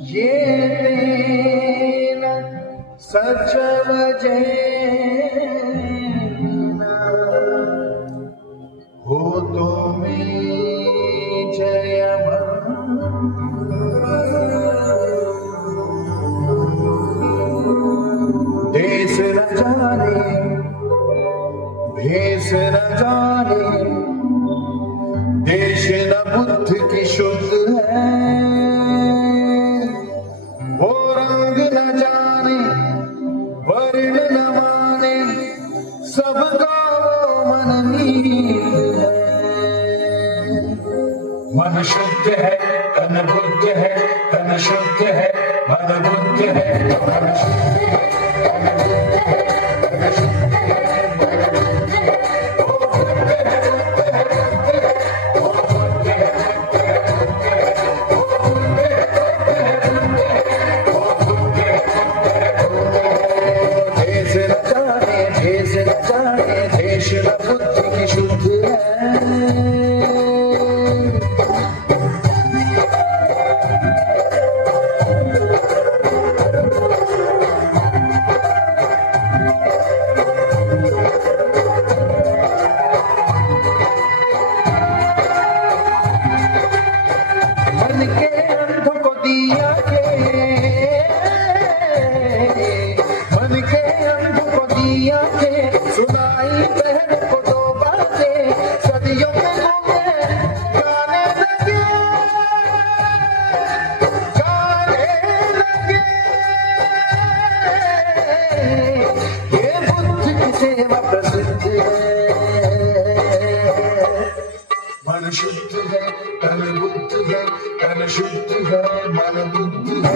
ये तेन सचवजेन हो तो में जयम देश न जाने भेष न जाने देश न बुद्ध की शुद्ध है वो रंग न जाने वर्ण न माने सबका वो मन मीत है। मन शुद्ध है तन बुद्ध है तन शुद्ध है मन बुद्ध है मन शुद्ध है तन बुद्ध है तन शुद्ध है बुद्धि की शुद्ध है। मन के अंधों को दिया के मन के अंधों को दिया के सुनाई बहन को दो बातें सदियों में घूमे गाने लगे ये बुद्ध की सेवा प्रसिद्ध है। मन शुद्ध है तन बुद्ध है तन शुद्ध है मन बुद्ध है।